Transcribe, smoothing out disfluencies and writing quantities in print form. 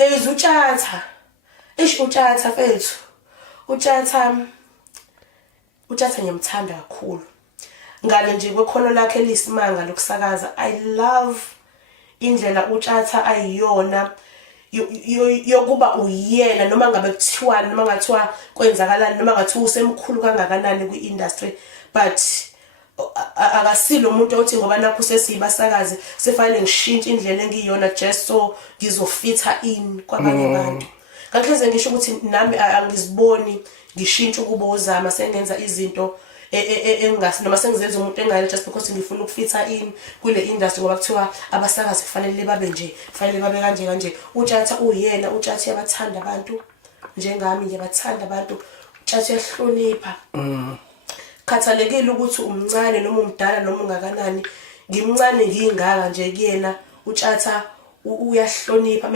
there is uTshatha. uTshatha mfethu. uTshatha ngiyamthanda kakhulu. Ngale nje kwekhono lakhe lisimanga lokusakaza. I love indlela uTshatha ayiyona yokuba uyena noma ngabe kuthiwa noma ngathiwa kwenzakalani noma ngathiwa usemkhulu kangakanani kwi-industry, but akasilo umuntu othi ngoba nakho sesiyibasakazi sefanele ngishintshe indlela engiyona just so ngizofitha in kwabanye abantu. Ngakho ngisho ukuthi nami angiziboni ngishintsha ukubozama sengenza izinto engasi noma sengizenza umuntu engayile just because ngifuna ukufitha in kule industry ngoba kuthiwa abasakazi kufanele babe nje, kufanele babe kanje. uTshatha uyena, uTshatha yabathanda abantu njengami nje, bathanda abantu. uTshatha yahlonipha. Khathalekile ukuthi umncane noma umdala noma ungakanani, ngimncane ngingaka nje kuyena uTshatha uyahlonipha.